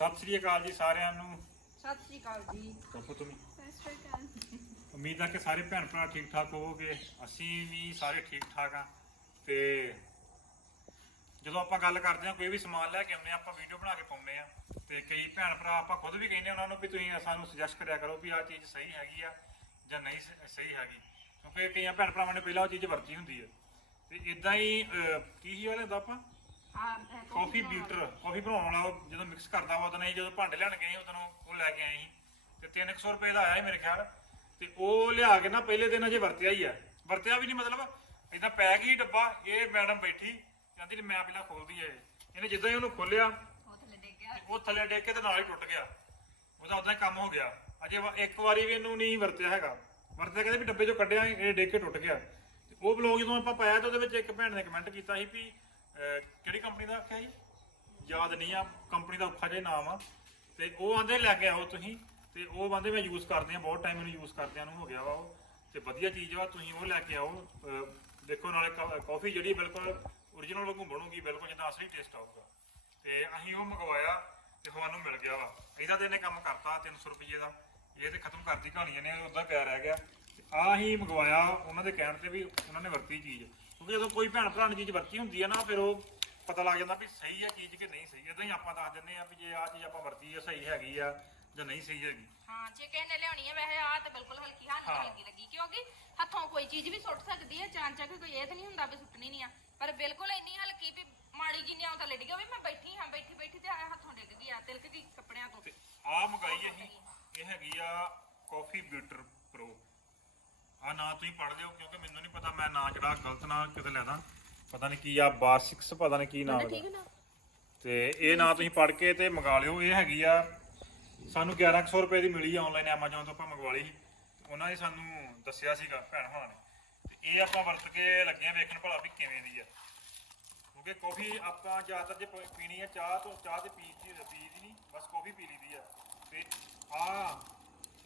ਸਤਿ ਸ੍ਰੀ ਅਕਾਲ ਜੀ ਸਾਰਿਆਂ ਨੂੰ। ਸਤਿ ਸ਼੍ਰੀ ਅਕਾਲ ਜੀ। ਕਹੋ ਤੁਸੀਂ। ਸਤਿ ਸ਼੍ਰੀ ਅਕਾਲ। ਉਮੀਦ ਹੈ ਕਿ ਸਾਰੇ ਭੈਣ ਭਰਾ ਠੀਕ ਠਾਕ ਹੋਵੋਗੇ। ਅਸੀਂ ਵੀ ਸਾਰੇ ਠੀਕ ਠਾਕ ਆ। ਤੇ ਜਦੋਂ ਆਪਾਂ ਗੱਲ ਕਰਦੇ ਹਾਂ ਕੋਈ ਵੀ ਸਮਾਨ ਲੈ ਕੇ ਆਉਂਦੇ ਹਾਂ ਆਪਾਂ ਵੀਡੀਓ ਬਣਾ ਕੇ ਪਾਉਂਦੇ ਆ ਤੇ ਕਈ ਭੈਣ ਭਰਾ ਆਪਾਂ ਖੁਦ ਵੀ ਕਹਿੰਦੇ ਉਹਨਾਂ ਨੂੰ ਵੀ ਤੁਸੀਂ ਸਾਨੂੰ ਸੁਜੈਸਟ ਕਰਿਆ ਕਰੋ ਵੀ ਆਹ ਚੀਜ਼ ਸਹੀ ਹੈਗੀ ਆ ਜਾਂ ਨਹੀਂ ਸ- ਸਹੀ ਹੈਗੀ। ਕਿਉਂਕਿ ਕਈਆਂ ਭੈਣ ਭਰਾਵਾਂ ਨੇ ਪਹਿਲਾਂ ਉਹ ਚੀਜ਼ ਵਰਤੀ ਹੁੰਦੀ ਹੈ ਤੇ ਇਦਾਂ ਹੀ ਅਹ, ਕੀ ਹੀ ਵਾਲੇ ਦਾ ਆਪਾਂ? ਕਾਫੀ ਬੀਟਰ ਕਾਫੀ ਬਣਾਉਣ ਵਾਲਾ ਉਹ ਜਦੋਂ ਮਿਕਸ ਕਰਦਾ ਵਾ ਉਦੋਂ ਨਹੀਂ ਜਦੋਂ ਭਾਂਡੇ ਲੈਣ ਗਏ ਉਦੋਂ ਉਹ ਲੈ ਕੇ ਆਏ ਸੀ। ਤੇ 300 ਰੁਪਏ ਦਾ ਆਇਆ ਸੀ ਮੇਰੇ ਖਿਆਲ। ਤੇ ਉਹ ਲਿਆ ਕੇ ਨਾ ਪਹਿਲੇ ਦਿਨ ਅਜੇ ਵਰਤਿਆ ਹੀ ਆ। ਵਰਤਿਆ ਵੀ ਨਹੀਂ ਮਤਲਬ ਇਦਾਂ ਪੈਕ ਹੀ ਡੱਬਾ ਇਹ ਮੈਡਮ ਬੈਠੀ ਕਹਿੰਦੀ ਨੇ ਮੈਂ ਪਹਿਲਾਂ ਖੋਲਦੀ ਐ ਇਹਨੇ ਜਿੱਦਾਂ ਹੀ ਉਹਨੂੰ ਖੋਲਿਆ ਉਹ ਥੱਲੇ ਡਿੱਗ ਗਿਆ। ਉਹ ਥੱਲੇ ਡੇਕ ਕੇ ਤੇ ਨਾਲ ਹੀ ਟੁੱਟ ਗਿਆ। ਉਹਦਾ ਉਦਾਂ ਹੀ ਕੰਮ ਹੋ ਗਿਆ। ਅਜੇ ਇੱਕ ਵਾਰੀ ਵੀ ਇਹਨੂੰ ਨਹੀਂ ਵਰਤਿਆ ਹੈਗਾ। ਵਰਤਿਆ ਕਹਿੰਦੇ ਵੀ ਡੱਬੇ ਚੋਂ ਕੱਢਿਆ ਇਹ ਡੇਕ ਕੇ ਟੁੱਟ ਗਿਆ। ਉਹ ਬਲੌਗ ਜਦੋਂ ਆਪਾਂ ਪਾਇਆ ਤਾਂ ਉਹਦੇ ਵਿੱਚ ਇੱਕ ਭੈਣ ਨੇ ਕਮੈਂਟ ਕੀਤਾ ਸੀ ਵੀ ਕਿਹੜੀ ਕੰਪਨੀ ਦਾ ਆਖਿਆ ਜੀ? ਯਾਦ ਨਹੀਂ ਆ, ਕੰਪਨੀ ਦਾ ਔਖਾ ਜਿਹਾ ਨਾਮ ਆ। ਤੇ ਉਹ ਆਂਦੇ ਲੈ ਕੇ ਆਓ ਤੁਸੀਂ, ਤੇ ਉਹ ਆਂਦੇ ਮੈਂ ਯੂਜ਼ ਕਰਦੇ ਆ, ਬਹੁਤ ਟਾਈਮ ਮੈਨੂੰ ਯੂਜ਼ ਕਰਦਿਆਂ ਨੂੰ ਹੋ ਗਿਆ ਵਾ ਉਹ। ਤੇ ਵਧੀਆ ਚੀਜ਼ ਵਾ ਤੁਸੀਂ ਉਹ ਲੈ ਕੇ ਆਓ। ਦੇਖੋ ਨਾਲੇ ਕਾਫੀ ਜਿਹੜੀ ਬਿਲਕੁਲ origignal ਵਾਂਗੂ ਬਣੂਗੀ, ਬਿਲਕੁਲ ਜਿੱਦਾਂ ਅਸਲੀ ਟੇਸਟ ਆਊਗਾ। ਤੇ ਅਸੀਂ ਉਹ ਮੰਗਵਾਇਆ ਤੇ ਸਾਨੂੰ ਮਿਲ ਗਿਆ ਵਾ। ਇਹਦਾ ਤੇ ਇਹਨੇ ਕੰਮ ਕਰਤਾ 300 ਰੁਪਏ ਦਾ। ਇਹ ਤੇ ਖਤਮ ਕਰਦੀ ਕਹਾਣੀ ਨੇ ਉਦਾਂ ਪਿਆ ਰਹਿ ਗਿਆ। ਆ ਹੀ ਮੰਗਵਾਇਆ ਉਹਨਾਂ ਦੇ ਕਹਿਣ ਤੇ ਵੀ ਉਹਨਾਂ ਨੇ ਵਰਤੀ ਚੀਜ਼। ਕਿਉਂਕਿ ਜਦੋਂ ਕੋਈ ਭੈਣ ਭਰਾ ਨੇ ਚੀਜ਼ ਵਰਤੀ ਹੁੰਦੀ ਹੈ ਨਾ ਫਿਰ ਉਹ ਪਤਾ ਲੱਗ ਜਾਂਦਾ ਵੀ ਸਹੀ ਹੈ ਚੀਜ਼ ਕਿ ਨਹੀਂ ਸਹੀ। ਇਦਾਂ ਹੀ ਆਪਾਂ ਦੱਸ ਦਿੰਦੇ ਆ ਵੀ ਜੇ ਆ ਚੀਜ਼ ਆਪਾਂ ਵਰਤੀ ਹੈ ਸਹੀ ਹੈਗੀ ਆ ਜਾਂ ਨਹੀਂ ਸਹੀ ਹੈਗੀ। ਹਾਂ ਜੇ ਕਿਸੇ ਨੇ ਲਿਆਉਣੀ ਹੈ ਵੈਸੇ ਆ ਤੇ ਬਿਲਕੁਲ ਹਲਕੀ ਤਾਂ ਹਾਂ। ਲੱਗੀ ਲੱਗੀ ਕਿਉਂਕਿ ਹੱਥੋਂ ਕੋਈ ਚੀਜ਼ ਵੀ ਸੁੱਟ ਸਕਦੀ ਹੈ ਚਾਂਚਾ ਕੋਈ ਇਹ ਤਾਂ ਨਹੀਂ ਹੁੰਦਾ ਵੀ ਸੁੱਟਣੀ ਨਹੀਂ ਆ। ਪਰ ਬਿਲਕੁਲ ਇੰਨੀ ਹਲਕੀ ਵੀ ਮਾੜੀ ਜੀ ਨਿਆਉ ਤਾਂ ਲੱਗ ਗਈ ਵੀ ਮੈਂ ਬੈਠੀ ਹਾਂ ਬੈਠੀ ਬੈਠੀ ਤੇ ਆਹ ਹੱਥੋਂ ਡਿੱਗ ਗਈ ਆ ਤਿਲਕ ਗਈ ਕੱਪੜਿਆਂ ਤੋਂ। ਤੇ ਆ ਮੰਗਾਈ ਅਸੀਂ ਇਹ ਹੈਗੀ ਆ ਕਾਫੀ ਬੀਟਰ ਪ੍ਰੋ ਆ ਨਾਂ ਤੁਸੀਂ ਪੜ ਲਿਓ ਕਿਉਂਕਿ ਮੈਨੂੰ ਨਹੀਂ ਪਤਾ ਮੈਂ ਨਾਂ ਜਿਹੜਾ ਗਲਤ ਨਾਂ ਕਿਤੇ ਲੈਦਾ ਪਤਾ ਨਹੀਂ ਕੀ ਆ ਬਾਸਿਕਸ ਪਤਾ ਨਹੀਂ ਕੀ ਨਾਮ ਹੈ ਤੇ ਇਹ ਨਾਂ ਤੁਸੀਂ ਪੜ ਕੇ ਤੇ ਮੰਗਾ ਲਿਓ ਇਹ ਹੈਗੀ ਆ ਸਾਨੂੰ 1100 ਰੁਪਏ ਦੀ ਮਿਲੀ ਆਨਲਾਈਨ Amazon ਤੋਂ ਆਪਾਂ ਮੰਗਵਾ ਲਈ। ਉਹਨਾਂ ਨੇ ਸਾਨੂੰ ਦੱਸਿਆ ਸੀਗਾ ਭੈਣ ਹੋਣਾ ਨੇ। ਤੇ ਇਹ ਆਪਾਂ ਵਰਤ ਕੇ ਲੱਗੇ ਆ ਵੇਖਣ ਭਲਾ ਵੀ ਕਿਵੇਂ ਦੀ ਆ। ਕਿਉਂਕਿ ਕਾਫੀ ਆਪਾਂ ਜ਼ਿਆਦਾਤਰ ਜੇ ਪੀਣੀ ਆ ਚਾਹ ਤੋਂ ਚਾਹ ਤੇ ਪੀ ਦੀ ਪੀ ਦੀ ਨਹੀਂ ਬਸ ਕਾਫੀ ਪੀ ਲਈਦੀ ਆ। ਤੇ ਆ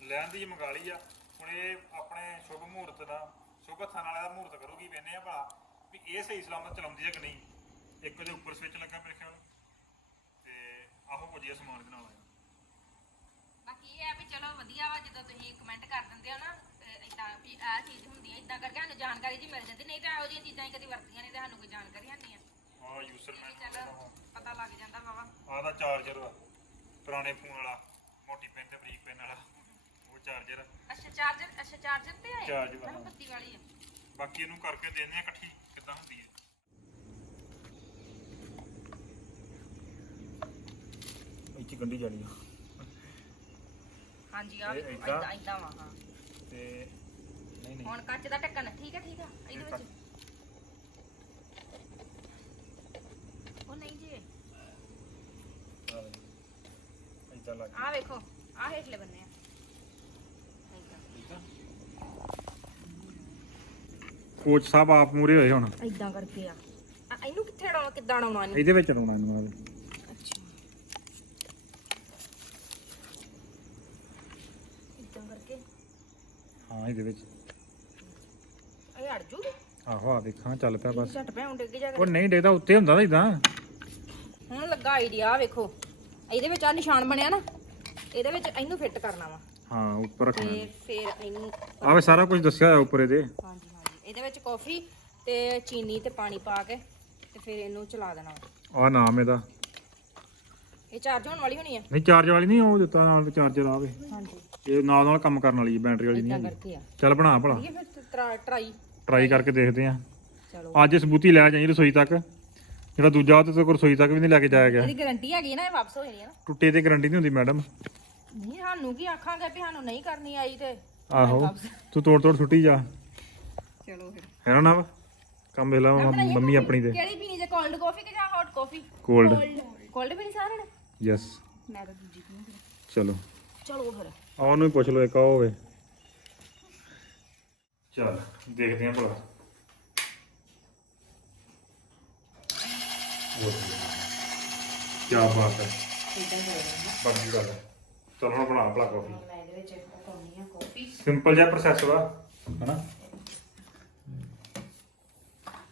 ਲੈਣ ਦੀ ਮੰਗਾ ਲਈ ਆ। ਹੁਣ ਇਹ ਆਪਣੇ ਸ਼ੁਭ ਮਹੂਰਤ ਦਾ ਸ਼ੁਭ ਹੱਥਾਂ ਨਾਲ ਇਹਦਾ ਮਹੂਰਤ ਕਰੂਗੀ ਵੇਨੇ ਆ ਭਲਾ ਵੀ ਇਹ ਸਹੀ ਸਲਾਮਤ ਚਲਾਉਂਦੀ ਹੈ ਕਿ ਨਹੀਂ? ਇੱਕ ਉਹਦੇ ਉੱਪਰ ਸਵਿਚ ਲੱਗਾ ਮੇਰੇ ਖਿਆਲ। ਤੇ ਆਹੋ ਇਹ ਸਮਾਨ ਦੇ ਨਾਲ ਆਇਆ ਬਾਕੀ ਇਹ ਆ ਵੀ ਚਲੋ ਵਧੀਆ ਵਾ ਜਦੋਂ ਤੁਸੀਂ ਕਮੈਂਟ ਕਰ ਦਿੰਦੇ ਹੋ ਨਾ ਇਦਾਂ ਵੀ ਆਹ ਚੀਜ਼ ਹੁੰਦੀ ਹੈ ਇਦਾਂ ਕਰਕੇ ਸਾਨੂੰ ਜਾਣਕਾਰੀ ਜੀ ਮਿਲ ਜਾਂਦੀ ਨਹੀਂ ਤਾਂ ਇਹੋ ਜਿਹੀਆਂ ਚੀਜ਼ਾਂ ਹੀ ਕਦੀ ਵਰਤੀਆਂ ਨਹੀਂ ਤੇ ਸਾਨੂੰ ਕੋਈ ਜਾਣਕਾਰੀ ਨਹੀਂ ਆ। ਆ ਯੂਸਰ ਮੈਨ ਚਲੋ ਪਤਾ ਲੱਗ ਜਾਂਦਾ ਵਾਵਾ ਆਹ ਦਾ ਚਾਰਜਰ ਵਾ ਪੁਰਾਣੇ ਫੋਨ ਵਾਲਾ ਮੋਟੀ ਪੈਨ ਤੇ ਬਰੀਕ ਪੈਨ ਵਾਲਾ। ਚਾਰਜਰ। ਅੱਛਾ ਚਾਰਜਰ ਅੱਛਾ ਚਾਰਜਰ ਤੇ ਆਏ? Charge ਵਾਲਾ। ਬੱਤੀ ਵਾਲੀ ਆ। ਬਾਕੀ ਇਹਨੂੰ ਕਰਕੇ ਦੇਣੇ ਆ ਇਕੱਠੀ ਕਿੱਦਾਂ ਹੁੰਦੀ ਹੈ। ਇੱਥੇ ਗੰਢੀ ਜਾਣੀ ਆ। ਹਾਂਜੀ ਆ ਇਹ ਵੇਖੋ ਏਦਾਂ? ਇਦਾਂ ਇਦਾਂ ਵਾ ਹਾਂ। ਤੇ ਨਹੀਂ ਨਹੀਂ। ਹੁਣ ਕੱਚ ਦਾ ਢੱਕਣ ਠੀਕ ਹੈ ਠੀਕ ਆ? ਇਹਦੇ ਵਿੱਚ? ਉਹ ਨਹੀਂ ਜੀ। ਇੱਦਾਂ ਲੱਗ ਆ ਵੇਖੋ ਆ ਹੇਠਲੇ ਬੰਨੇ ਆ ਏਦਾਂ। ਕੋਚ ਸਾਹਿਬ ਆਪ ਮੂਰੇ ਹੋਏ ਹੁਣ। ਏਦਾਂ ਕਰਕੇ ਆ। ਆ, ਇਹਨੂੰ ਕਿੱਥੇ ਡਾਉਣਾ ਕਿੱਦਾਂ ਡਾਉਣਾ ਇਹਨੂੰ? ਇਹਦੇ ਵਿੱਚ ਲਾਉਣਾ ਇਹਨਾਂ ਕਰਕੇ? ਹਾਂ ਇਹਦੇ ਵਿੱਚ। ਇਹ ਅੜ ਜੂਗੀ? ਆਹੋ ਆ ਦੇਖਾਂ ਚੱਲ ਪਿਆ ਬਸ। ਝਟ ਪਿਆ ਹੁਣ ਡਿੱਗ ਜਾ ਉਹ ਨਹੀਂ ਡੇਦਾ ਉੱਤੇ ਹੁੰਦਾ ਨਾ ਇਦਾਂ ਹੁਣ ਲੱਗਾ ਆਈਡੀਆ ਆ ਵੇਖੋ। ਇਹਦੇ ਵਿੱਚ ਆ ਨਿਸ਼ਾਨ ਬਣਿਆ ਨਾ ਇਹਦੇ ਵਿੱਚ ਇਹਨੂੰ ਫਿੱਟ ਕਰਨਾ ਵਾ। ਹਾਂ ਉੱਪਰ ਰੱਖਣਾ। ਤੇ ਫਿਰ ਇਹਨੂੰ ਆਵੇ ਸਾਰਾ ਕੁਝ ਦੱਸਿਆ ਹੋਇਆ ਉੱਪਰ ਇਹਦੇ। ਹਾਂਜੀ। ਇਹਦੇ ਵਿੱਚ ਕਾਫੀ ਤੇ ਚੀਨੀ ਤੇ ਪਾਣੀ ਪਾ ਕੇ ਤੇ ਫਿਰ ਇਹਨੂੰ ਚਲਾ ਦੇਣਾ। ਆ ਨਾਮ ਇਹਦਾ। ਇਹ ਚਾਰਜ ਹੋਣ ਵਾਲੀ ਹੋਣੀ ਆ? ਨਹੀਂ ਚਾਰਜ ਵਾਲੀ ਨਹੀਂ ਉਹ ਦਿੱਤਾ ਨਾਲ ਚਾਰਜਰ ਆਵੇ ਹਾਂਜੀ। ਇਹ ਨਾਲ ਨਾਲ ਕੰਮ ਕਰਨ ਵਾਲੀ ਬੈਟਰੀ ਵਾਲੀ ਨਹੀਂ ਇਦਾਂ ਹੈਗੀ। ਕਰਕੇ ਆ। ਚੱਲ ਬਣਾ ਭਲਾ। ਫਿਰ ਟਰਾਈ ਟਰਾਈ ਕਰਕੇ ਦੇਖਦੇ ਆ। ਚਲੋ। ਅੱਜ ਸਬੂਤੀ ਲੈ ਜਾਈ ਰਸੋਈ ਤੱਕ। ਜਿਹੜਾ ਦੂਜਾ ਉਹ ਤੇ ਕੋਈ ਰਸੋਈ ਤੱਕ ਵੀ ਨਹੀਂ ਲੈ ਕੇ ਜਾਇਆ ਗਿਆ। ਇਹਦੀ ਗਾਰੰਟੀ ਹੈਗੀ ਨਾ ਇਹ ਵਾਪਸ ਹੋ ਜਾਣੀ ਹੈ ਨਾ। ਟੁੱਟੇ ਤੇ ਗਾਰੰਟੀ ਨਹੀਂ ਹੁੰਦੀ ਮੈਡਮ ਨਹੀਂ ਸਾਨੂੰ ਕੀ ਆਖਾਂਗੇ ਵੀ ਸਾਨੂੰ ਨਹੀਂ ਕਰਨੀ ਆਈ ਤੇ। ਆਹੋ। ਤੂੰ ਤੋੜ ਤੋੜ ਸੁੱਟੀ ਜਾ। ਚਲੋ ਫਿਰ। ਹੈ ਨਾ ਨਾ ਕੰਮ ਵੇਲਾ ਮੰਮੀ ਆਪਣੀ ਦੇ। ਕਿਹੜੀ ਪੀਣੀ ਜੇ? ਕੋਲਡ ਕਾਫੀ ਕਿ ਜਾਂ ਹੌਟ ਕਾਫੀ ਕੋਲਡ ਕੋਲਡ ਪੀਣੀ ਸਾਰਿਆਂ ਨੇ? ਯੈਸ ਮੈਂ ਤਾਂ ਦੂਜੀ ਪੀਣੀ। ਚਲੋ। ਚਲੋ ਫਿਰ। ਆ ਉਹਨੂੰ ਹੀ ਪੁੱਛ ਲਓ ਇੱਕ ਆ ਹੋਵੇ। ਚਲ ਦੇਖਦੇ ਆਂ ਭਲਾ। ਕੀ। ਬਾਤ ਹੈ। ਬਾਕੀ ਗੱਲ ਹੈ। ਚਲੋ ਹੁਣ ਬਣਾ ਭਲਾ ਕਾਫੀ ਮੈਂ ਇਹਦੇ ਵਿੱਚ ਪਾਉਣੀ ਆ ਕਾਫੀ ਸਿੰਪਲ ਜਿਹਾ ਪ੍ਰੋਸੈਸ ਵਾ ਹਨਾ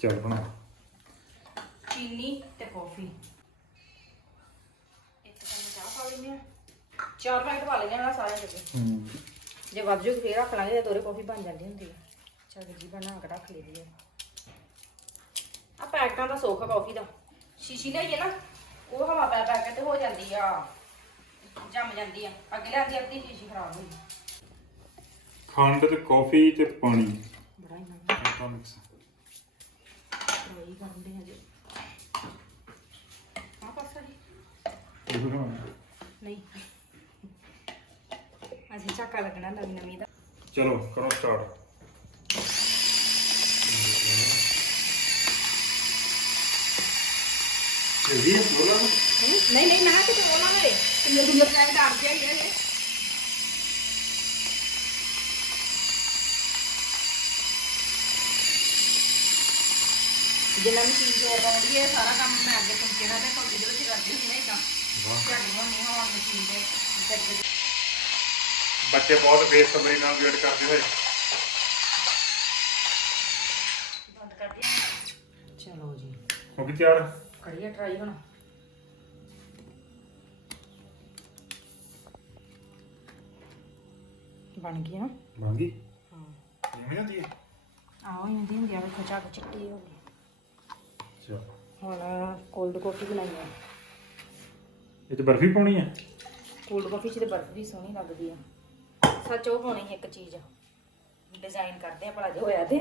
ਚਲ ਬਣਾ। ਚੀਨੀ ਤੇ ਕਾਫੀ। ਇੱਕ ਚਮਚ ਚਾਹ ਪਾ ਲਈ ਚਾਰ ਪੈਕਟ ਪਾ ਲੈਣੇ ਨਾ ਸਾਰੇ ਦੇ ਹੂੰ। ਜੇ ਵੱਧ ਜੂ ਫੇਰ ਰੱਖ ਲਾਂਗੇ ਦੋਰੇ ਕਾਫੀ ਬਣ ਜਾਂਦੀ ਹੁੰਦੀ ਹੈ ਚੱਲ ਜੀ ਬਣਾ ਕੇ ਰੱਖ ਲਈ ਦੀ ਹੈ ਆ ਪੈਕਟਾਂ ਦਾ ਸੌਖਾ ਕਾਫੀ ਦਾ। ਸ਼ੀਸ਼ੀ ਲਈਏ ਨਾ ਉਹ ਹਵਾ ਪੈ ਪੈ ਕੇ ਤੇ ਹੋ ਜਾਂਦੀ ਆ। ਜੰਮ ਜਾਂਦੀ ਆ। ਅੱਗੇ ਲਿਆਂਦੀ ਅੱਧੀ ਸ਼ੀਸ਼ੀ ਖਰਾਬ ਹੋਈ। ਖੰਡ ਤੇ ਕਾਫੀ ਤੇ ਪਾਣੀ। ਬੜਾ ਹੀ ਨਾ ਆਪਾਂ ਰੋਈ ਕਰਦੇ ਹਜੇ। ਆ ਪਾਸਾ ਜੀ। ਨਹੀਂ। ਅਜੇ ਚੱਕਾ ਲੱਗਣਾ ਨਵੀਂ ਨਵੀਂ ਦਾ। ਚਲੋ ਕਰੋ ਸਟਾਰਟ ਜਲਦੀ ਬੋਲਾ ਨਹੀਂ ਨਹੀਂ ਮੈਂ ਕਿਤੇ ਬੋਲਾਂ ਮੇਰੇ ਕਿੰਨੇ ਦਿਨ ਦਾ ਡਰ ਗਿਆ ਹੀ ਇਹ। ਜਿੰਨਾ ਵੀ ਚੀਜ਼ ਹੋਰ ਪਾਉਂਦੀ ਹੈ ਸਾਰਾ ਕੰਮ ਮੈਂ ਅੱਗੇ ਤੋਂ ਕਿਹਾ ਤੇ ਕੋਈ ਦੇ ਵਿੱਚ ਕਰਦੀ ਸੀ ਨਾ ਇਦਾਂ ਝਾੜੀ ਹੋਣੀ ਹੋਣ ਮਸ਼ੀਨ ਦੇ ਕਰਦੇ ਬੱਚੇ ਬਹੁਤ ਬੇਸਬਰੀ ਨਾਲ ਵੇਟ ਕਰਦੇ ਹੋਏ। ਬੰਦ ਕਰ ਦਿਆ। ਚਲੋ ਜੀ। ਹੋ ਗਈ ਤਿਆਰ? ਕਰੀਏ ਟਰਾਈ ਹੁਣ। ਬਣ ਗਈ ਨਾ? ਬਣ ਗਈ? ਹਾਂ। ਕਿਵੇਂ ਹੁੰਦੀ ਹੈ? ਆਹੋ ਇੰਦੀ ਹੁੰਦੀ ਆ ਵੇਖੋ ਚਿੱਟੀ ਹੋ ਗਈ। ਹੁਣ ਕੋਲਡ ਕਾਫੀ ਬਣਾਈ ਆ। ਇਹ ਤੇ ਬਰਫੀ ਪਾਉਣੀ ਹੈ ਕੋਲਡ ਕਾਫੀ ਚ ਤੇ ਬਰਫ ਵੀ ਸੋਹਣੀ ਲੱਗਦੀ ਆ। ਸੱਚ ਉਹ ਹੋਣੀ ਇੱਕ ਚੀਜ਼। ਡਿਜ਼ਾਈਨ ਕਰਦੇ ਆ ਭਲਾ ਜੇ ਹੋਇਆ ਤੇ।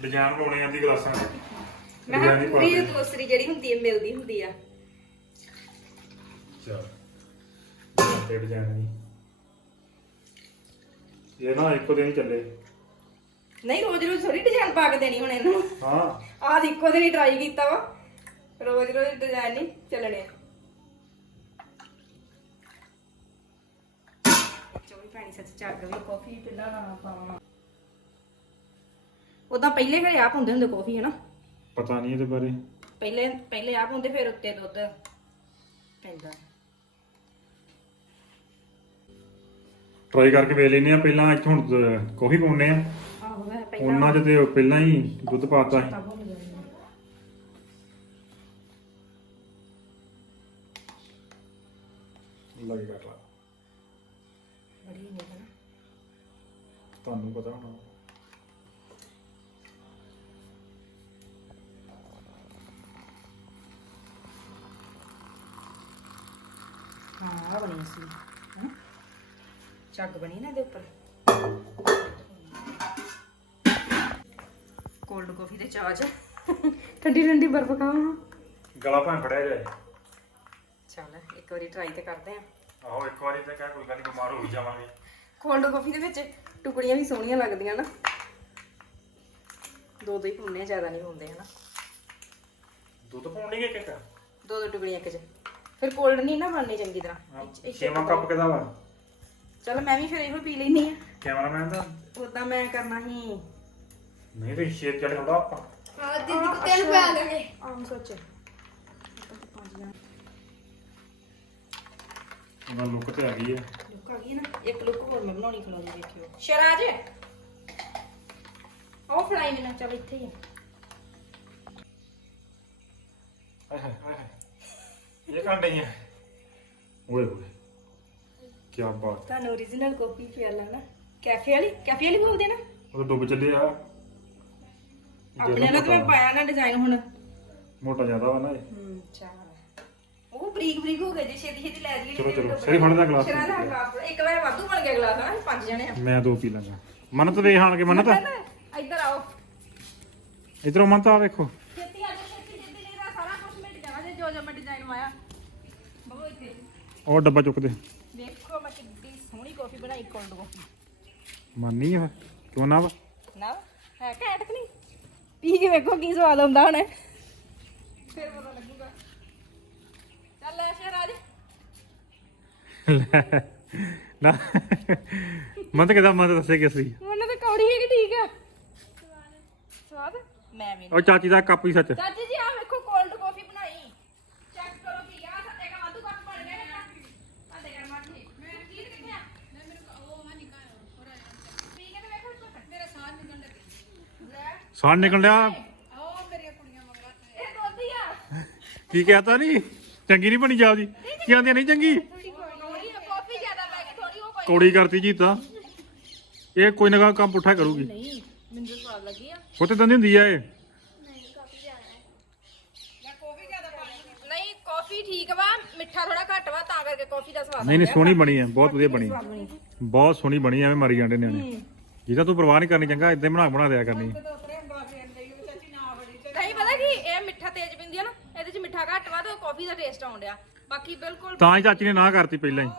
ਡਿਜ਼ਾਈਨ ਪਾਉਣੇ ਆਂਦੀ ਗਲਾਸਾਂ ਦੇ ਮੈਂ Design ਕਿਹਾ ਹੀ ਪਾ ਪੂਰੀ ਦੇ। ਦੂਸਰੀ ਜਿਹੜੀ ਹੁੰਦੀ ਹੈ ਮਿਲਦੀ ਹੁੰਦੀ ਆ। ਚਲ ਤੇ ਡਿਜ਼ਾਈਨ ਨਹੀਂ। ਇਹ ਨਾ ਇੱਕੋ ਦਿਨ ਹੀ ਚੱਲੇ। ਨਹੀਂ ਰੋਜ਼ ਰੋਜ਼ ਥੋੜੀ ਡਿਜ਼ਾਈਨ ਪਾ ਕੇ ਦੇਣੀ ਹੁਣ ਇਹਨੂੰ। ਹਾਂ। ਆਹ ਇੱਕੋ ਦਿਨ ਹੀ ਟਰਾਈ ਕੀਤਾ ਵਾ। ਰੋਜ਼ ਰੋਜ਼ ਡਿਜ਼ਾਈਨ ਨਹੀਂ ਚੱਲਣੇ। ਚੋਈ ਪਾਣੀ ਸੱਚ ਚੱਗ ਵੀ ਕਾਫੀ ਪਹਿਲਾਂ ਨਾ ਪਾਉਣਾ ਉਦਾਂ ਪਹਿਲੇ ਘਰੇ ਆਪ ਹੁੰਦੇ ਹੁੰਦੇ ਕਾਫੀ ਹੈ ਨਾ ਪਤਾ ਨਹੀਂ ਇਹਦੇ ਬਾਰੇ। ਪਹਿਲੇ ਪਹਿਲੇ ਆਪ ਹੁੰਦੇ ਫਿਰ ਉੱਤੇ ਦੁੱਧ ਪੈਂਦਾ। ਟਰਾਈ ਕਰਕੇ ਵੇਖ ਲੈਨੇ ਆ ਪਹਿਲਾਂ ਇੱਥੇ ਹੁਣ ਕਾਫੀ ਪਾਉਣੇ ਆ ਆਹੋ ਮੈਂ ਪਹਿਲਾਂ ਉਹਨਾਂ ਚ ਤੇ ਪਹਿਲਾਂ ਹੀ ਦੁੱਧ ਪਾਤਾ ਸੀ। ਤਾਂ ਭੁੱਲ ਜਾਂਦੀ। ਹਾਂ। ਲੱਗ ਕਰ ਲਾ ਬੜੀ ਨਹੀਂ ਹੈ ਨਾ। ਤੁਹਾਨੂੰ ਪਤਾ ਹੋਣਾ। ਹਾਂ ਬਣੀ ਸੀ। ਚੱਗ ਬਣੀ ਨਾ ਇਹਦੇ ਉੱਪਰ। ਕੋਲਡ ਕਾਫੀ ਦੇ ਚਾਜ ਠੰਡੀ ਠੰਡੀ ਬਰਫ ਖਾਵਾਂ ਗਲਾ ਭਾਂ ਫੜਿਆ ਜਾਏ। ਚੱਲ ਇੱਕ ਵਾਰੀ ਟਰਾਈ ਤੇ ਕਰਦੇ ਆ। ਆਹੋ ਇੱਕ ਵਾਰੀ ਤੇ ਕਹਿ ਕੋਈ ਗੱਲ ਨੀ ਬਿਮਾਰ ਹੋ ਹੀ ਜਾਵਾਂਗੇ। ਕੋਲਡ ਕਾਫੀ ਦੇ ਵਿੱਚ ਟੁਕੜੀਆਂ ਵੀ ਸੋਹਣੀਆਂ ਲੱਗਦੀਆਂ ਨਾ। ਦੋ ਦੋ ਹੀ ਪਾਉਂਦੇ ਆ ਜ਼ਿਆਦਾ ਨਹੀਂ ਪਾਉਂਦੇ ਹਨਾ। ਦੁੱਧ ਪਾਉਣੀ ਕਿ ਕਿੱਕ ਦੋ ਦੋ ਟੁਕੜੀਆਂ ਇੱਕ ਚ। ਫਿਰ ਕੋਲਡ ਨਹੀਂ ਨਾ ਬਣਨੀ ਚੰਗੀ ਤਰ੍ਹਾਂ। ਛੇਵਾਂ ਕੱਪ ਕਿਦਾ ਵਾ? ਚੱਲ ਮੈਂ ਵੀ ਫਿਰ ਇਹੋ ਪੀ ਲੈਣੀ ਆ ਕੈਮਰਾਮੈਨ ਦਾ? ਉਦਾਂ ਮੈਂ ਕਰਨਾ ਸੀ। ਨਹੀਂ ਤੇ ਸ਼ੇਰ ਚੜੇ ਹੁੰਦਾ ਆਪਾਂ। ਹਾਂ ਦੀਦੀ ਕੋ ਤੇਲ ਪਾ ਦੇਗੇ ਆਮ ਸੋਚ। ਉਹਨਾਂ ਲੁੱਕ ਤੇ ਆ ਗਈ ਹੈ ਲੁੱਕ ਆ ਗਈ ਨਾ। ਇੱਕ ਲੁੱਕ ਹੋਰ ਮੈਂ ਬਣਾਉਣੀ ਖਲੋਣੀ ਦੇਖਿਓ ਸ਼ਰਾਜ। ਉਹ ਫਲਾਈ ਮੈਨੂੰ ਚੱਲ ਇੱਥੇ ਹੀ ਆ। ਹਾਏ। ਇਹ ਕਾਂਡ ਹੈ ਓਏ ਹੋਏ। ਕੀ ਬਾਤ। ਤੁਹਾਨੂੰ origignal ਕਾਫੀ ਪਿਆਲਾ ਨਾ ਕੈਫੇ ਵਾਲੀ ਕੈਫੇ ਵਾਲੀ ਬੋਲਦੇ ਨਾ। ਉਹ ਤਾਂ ਡੁੱਬ ਚੱਲੇ ਆ। ਆਪਣੇ ਨਾਲ ਤਾਂ ਮੈਂ ਪਾਇਆ ਨਾ ਡਿਜ਼ਾਈਨ ਹੁਣ। ਮੋਟਾ ਜ਼ਿਆਦਾ ਵਾ ਨਾ ਇਹ। ਹੂੰ ਚਾਹ ਉਹ ਬਰੀਕ ਬਰੀਕ ਹੋ ਗਏ ਜੇ ਛੇਤੀ ਛੇਤੀ ਲੈ ਜਾਈਏ ਚਲੋ, ਚਲੋ, ਸਹੀ ਫੜ ਲੈ ਗਲਾਸ। ਸ਼ਰਾਜ ਦਾ ਗਲਾਸ। ਇੱਕ ਵਾਰ ਵਾਧੂ ਬਣ ਗਿਆ ਗਲਾਸ ਹਨਾ? ਪੰਜ ਜਣੇ ਆ। ਮੈਂ ਦੋ ਪੀ ਲਾਂਗਾ। ਮਨਤ ਵੇਖ ਆਣ ਕੇ ਮਨਤ। ਇੱਧਰ ਆਓ। ਇਧਰੋਂ ਮਨਤ ਆ ਵੇਖੋ। ਛੇਤੀ ਆ ਜਾ ਛੇਤੀ ਛੇਤੀ ਨਹੀਂ ਸਾਰਾ ਕੁਝ ਮਿਟ ਜਾਣਾ ਜੇ ਜੋ ਜੋ ਮੈਂ ਡਿਜ਼ਾਈਨ ਮਾਇਆ ਬਬੋ ਇੱਥੇ। ਉਹ ਡੱਬਾ ਚੁੱਕ ਦੇ ਵੇਖੋ ਮੈਂ ਕਿੱਡੀ ਸੋਹਣੀ ਕਾਫੀ ਬਣਾਈ ਕੋਲਡ ਮੰਨੀ ਆ। ਕਿਉਂ ਨਾ ਵਾ? ਨਾ ਹੈ ਘੈਂਟ ਕਿ ਨਹੀਂ? ਪੀ ਕੇ ਵੇਖੋ ਕੀ ਸਵਾਦ ਆਉਂਦਾ ਹੁਣ। ਫਿਰ ਪਤਾ ਲੱਗੂਗਾ। ਚੱਲ ਲੈ ਸ਼ਹਿਰਾਜ। ਲੈ, ਨਾ। ਮਨਤ ਕਿਦਾ ਮਨਤ ਦੱਸੇ ਕਿਸ ਲਈ ਉਹਨਾਂ ਤਾਂ ਕੌੜੀ ਹੈ ਕਿ ਠੀਕ ਆ। ਸਵਾਦ? ਮੈਂ ਵੀ ਉਹ ਚਾਚੀ ਦਾ ਕੱਪ ਹੀ ਸੱਚ। ਚਾਚੀ ਜੀ ਆ ਵੇਖੋ ਕੋਲਡ ਕਾਫੀ ਬਣਾਈ ਚੈੱਕ ਕਰੋ ਕੀ ਆ ਸਾਡੇ ਕਾ ਵਾਧੂ ਕੱਪ ਬਣ ਗਏ ਨੇ ਸਾਡੇ ਘਰ ਮਾਂ ਠੀਕ ਮੈਂ ਕੀ ਕਿੱਥੇ ਆ ਮੈਂ ਮੈਨੂੰ ਉਹ ਮੈਂ ਨਿਕਾਇਆ ਹੋਰ ਆਇਆ ਸਾੜ ਨਿਕਲ ਲਿਆ? ਕੀ ਕਹਤਾ ਨਹੀਂ? ਚੰਗੀ ਨਹੀਂ ਬਣੀ ਜਾਪਦੀ? ਕੀ ਆਂਦੇ ਨਹੀਂ ਚੰਗੀ? ਕੌੜੀ ਕਰਤੀ ਜੀ ਤਾਂ। ਇਹ ਕੋਈ ਨਾ ਕੋਈ ਕੰਮ ਪੁੱਠਾ ਕਰੂਗੀ। ਨਹੀਂ ਮੈਨੂੰ ਸਵਾਦ ਲੱਗੀ ਆ ਉਹ ਤੇ ਦੰਦੀ ਹੁੰਦੀ ਆ ਇਹ। ਨਹੀਂ ਕਾਫੀ ਠੀਕ ਵਾ ਮਿੱਠਾ ਥੋੜਾ ਘੱਟ ਵਾ ਤਾਂ ਕਰਕੇ ਕਾਫੀ ਦਾ ਸਵਾਦ ਨਹੀਂ ਨਹੀਂ ਸੋਹਣੀ ਬਣੀ ਹੈ ਬਹੁਤ ਵਧੀਆ ਬਣੀ ਹੈ। ਬਹੁਤ ਸੋਹਣੀ ਬਣੀ ਐ, ਐਵੇਂ ਮਾਰੀ ਜਾਂਦੇ ਨਿਆਣੇ ਜਿਹਦਾ ਤੂੰ ਪਰਵਾਹ ਨਹੀਂ ਕਰਨੀ ਚੰਗਾ ਇਦਾਂ ਬਣਾ ਬਣਾ ਦਿਆ ਕਰਨੀ ਪਤਾ ਕੀ ਇਹ ਮਿੱਠਾ ਤੇਜ਼ ਪਿੰਦੀ ਆ ਨਾ ਇਹਦੇ ਚ ਮਿੱਠਾ ਘੱਟ ਵਾ ਤੇ ਕਾਫੀ ਦਾ ਟੇਸਟ ਆਉਣ ਡਿਆ। ਬਾਕੀ ਬਿਲਕੁਲ ਤਾਂ ਹੀ ਚਾਚੀ ਨੇ ਨਾ ਕਰਤੀ ਪਹਿਲਾਂ ਹੀ।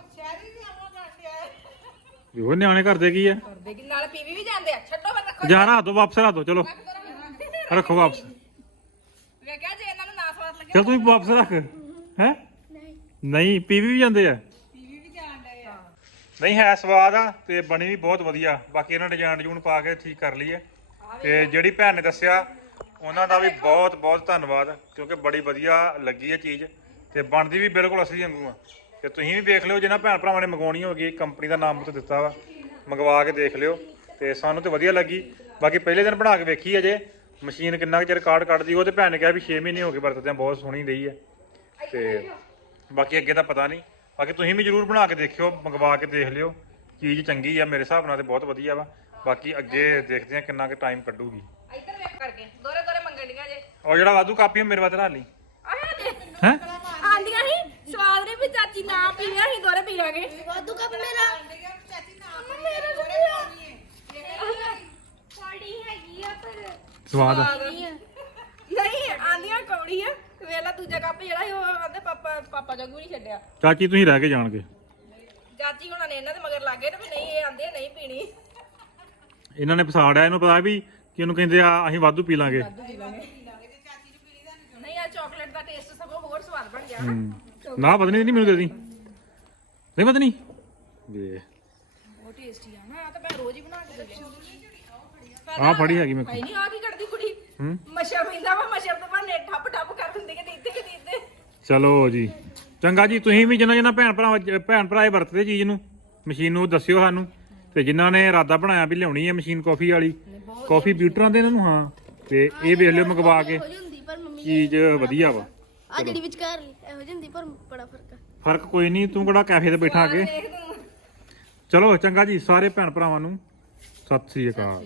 ਵੀ ਉਹ ਨਿਆਣੇ ਕਰਦੇ ਕੀ ਆ? ਕਰਦੇ ਕਿ? ਨਾਲ ਪੀਵੀ ਵੀ ਜਾਂਦੇ ਆ। ਛੱਡੋ ਮੈਂ ਰੱਖੋ। ਜਾ ਰਾਤ ਦੋ ਵਾਪਸ ਰਾਤ ਦੋ ਚਲੋ। ਰੱਖੋ ਵਾਪਸ। ਵੇਖਿਆ ਜੇ ਇਹਨਾਂ ਨੂੰ ਨਾ ਸਵਾਦ ਲੱਗਿਆ ਚਲ ਤੁਸੀਂ ਵਾਪਸ ਰੱਖ। ਹੈ? ਨਹੀਂ ਪੀਵੀ ਵੀ ਜਾਂਦੇ ਆ। ਨਹੀਂ ਹੈ ਸਵਾਦ ਆ ਤੇ ਬਣੀ ਵੀ ਬਹੁਤ ਵਧੀਆ। ਬਾਕੀ ਇਹਨਾਂ ਡਿਜ਼ਾਈਨ ਜੂਨ ਪਾ ਕੇ ਠੀਕ ਕਰ ਲਈ ਹੈ ਤੇ ਜਿਹੜੀ ਭੈਣ ਨੇ ਦੱਸਿਆ ਉਹਨਾਂ ਦਾ ਵੀ ਬਹੁਤ ਬਹੁਤ ਧੰਨਵਾਦ, ਕਿਉਂਕਿ ਬੜੀ ਵਧੀਆ ਲੱਗੀ ਹੈ ਚੀਜ਼ ਤੇ ਬਣਦੀ ਵੀ ਬਿਲਕੁਲ ਅਸਲੀ ਵਾਂਗੂ ਆ। ਤੇ ਤੁਸੀਂ ਵੀ ਦੇਖ ਲਿਓ ਜਿਹਨਾਂ ਭੈਣ ਭਰਾਵਾਂ ਨੇ ਮੰਗਵਾਉਣੀ ਹੋਗੀ ਕੰਪਨੀ ਦਾ ਨਾਮ ਉੱਤੇ ਦਿੱਤਾ ਵਾ, ਮੰਗਵਾ ਕੇ ਦੇਖ ਲਿਓ। ਤੇ ਸਾਨੂੰ ਤੇ ਵਧੀਆ ਲੱਗੀ। ਬਾਕੀ ਪਹਿਲੇ ਦਿਨ ਬਣਾ ਕੇ ਵੇਖੀ ਅਜੇ ਮਸ਼ੀਨ ਕਿੰਨਾ ਕੁ ਚਿਰ ਕਾਰਡ ਕੱਢਦੀ, ਉਹ ਤੇ ਭੈਣ ਨੇ ਕਿਹਾ ਵੀ 6 ਮਹੀਨੇ ਹੋ ਗਏ ਵਰਤਦਿਆਂ, ਬਹੁਤ ਸੋਹਣੀ ਰਹੀ ਹੈ ਤੇ ਬਾਕੀ ਅੱਗੇ ਤਾਂ ਪਤਾ ਨਹੀਂ। ਬਾਕੀ ਤੁਸੀਂ ਵੀ ਜਰੂਰ ਬਣਾ ਕੇ ਦੇਖਿਓ, ਮੰਗਵਾ ਕੇ ਦੇਖ ਲਿਓ। ਚੀਜ਼ ਚੰਗੀ ਆ, ਮੇਰੇ ਹਿਸਾਬ ਨਾਲ ਤੇ ਬਹੁਤ ਵਧੀਆ ਵਾ। ਬਾਕੀ ਅੱਗੇ ਦੇਖਦੇ ਆ ਕਿੰਨਾ ਕੁ ਟਾਈਮ ਕੱਢੂਗੀ। ਇੱਧਰ ਵੇਖ ਕਰਕੇ ਦੋਰੇ ਡੀਆਂ ਜੇ। ਉਹ ਜਿਹੜਾ ਵਾਧੂ ਕਾਪੀ ਮੇਰੇ ਵਾਸਤੇ ਰੱਖ ਲਈ। ਆਹ ਦੇ ਹੈ? ਆਂਦੀਆਂ ਸੀ ਸਵਾਦ ਨੇ ਵੀ ਚਾਚੀ ਨਾ ਪੀਵੀਆਂ ਸੀ ਦੋਰੇ ਪੀ ਲਾਂਗੇ ਵਾਧੂ ਕੱਪ ਮੇਰਾ। ਸਾੜੀ ਹੈਗੀ ਆ ਪਰ ਸਵਾਦ ਨਹੀਂ ਆਂਦੀਆਂ ਕੌੜੀ ਆ। ਵੇਲਾ ਦੂਜਾ ਕੱਪ ਜਿਹੜਾ ਸੀ ਉਹ ਆਂਦੇ ਪਾਪਾ ਪਾਪਾ ਜੱਗੂ ਨਹੀਂ ਛੱਡਿਆ। ਚਾਚੀ ਤੁਸੀਂ ਰਹਿ ਕੇ ਜਾਣਗੇ। ਚਾਚੀ ਹੁਣਾਂ ਨੇ ਇਹਨਾਂ ਦੇ ਮਗਰ ਲੱਗੇ ਤੇ ਵੀ ਨਹੀਂ ਇਹ ਆਂਦੇ ਨਹੀਂ ਪੀਣੀ। ਇਹਨਾਂ ਨੇ ਫਸਾੜਿਆ ਇਹਨੂੰ ਪਤਾ ਵੀ ਕਿ ਇਹਨੂੰ ਕਹਿੰਦੇ ਆ ਅਸੀਂ ਵਾਧੂ ਪੀ ਲਾਂਗੇ। ਨਹੀਂ ਆ ਚਾਕਲੇਟ ਦਾ ਟੇਸਟ ਸਗੋਂ ਹੋਰ ਸਵਾਦ ਬਣ ਗਿਆ। ਹੂੰ। ਨਾ ਪਤਾ ਨਹੀਂ ਮੈਨੂੰ ਦੇ ਦੀ। ਨਹੀਂ ਵੇ। ਟੇਸਟੀ ਆ ਨਾ ਆ ਤਾਂ ਮੈਂ ਰੋਜ਼ ਹੀ ਬਣਾ ਕੇ ਦਿੰਦੀ ਆ ਫੜੀ ਹੈਗੀ ਮੇਰੇ ਹਾਈ ਨਹੀਂ ਆ ਕੀ ਕਰਦੀ ਕੁੜੀ? ਹੂੰ। ਮਸ਼ਰ ਪੈਂਦਾ ਵਾ ਮਸ਼ਰ ਤੋਂ ਬਾਅਦ ਠੱਪ ਠੱਪ ਕਰ ਦਿੰਦੀ ਕਿ ਦਿੱਤੇ ਕਿ ਦਿੱਤੇ ਚਲੋ ਜੀ। ਚੰਗਾ ਜੀ ਤੁਸੀਂ ਵੀ ਜਿੰਨਾ ਜਿੰਨਾ ਭੈਣ ਭਰਾ ਭੈਣ ਭਰਾ ਇਹ ਵਰਤਦੇ ਚੀਜ਼ ਨੂੰ ਮਸ਼ੀਨ ਨੂੰ ਦੱਸਿਓ ਸਾਨੂੰ। ਤੇ ਜਿਨ੍ਹਾਂ ਨੇ ਇਰਾਦਾ ਬਣਾਇਆ ਵੀ ਲਿਆਉਣੀ ਹੈ ਮਸ਼ੀਨ ਕਾਫੀ ਵਾਲੀ ਕਾਫੀ ਬਿਊਟਰਾਂ ਦੇ ਇਹਨਾਂ ਨੂੰ ਹਾਂ। ਤੇ ਇਹ ਵੇਖ ਲਿਓ ਮੰਗਵਾ ਕੇ ਹੋ ਜਾਂਦੀ ਪਰ ਮੰਮੀ ਚੀਜ਼ ਵਧੀਆ ਵਾ। ਆ ਜਿਹੜੀ ਵਿਚਕਾਰ ਇਹੋ ਜਾਂਦੀ ਪਰ ਬੜਾ ਫ਼ਰਕ ਆ। ਫ਼ਰਕ ਕੋਈ ਨਹੀਂ ਤੂੰ ਕਿਹੜਾ ਕੈਫੇ ਤੇ ਬੈਠਾ ਕੇ ਚਲੋ ਚੰਗਾ ਜੀ ਸਾਰੇ ਭੈਣ ਭਰਾਵਾਂ ਨੂੰ। ਸਤਿ ਸ੍ਰੀ ਅਕਾਲ।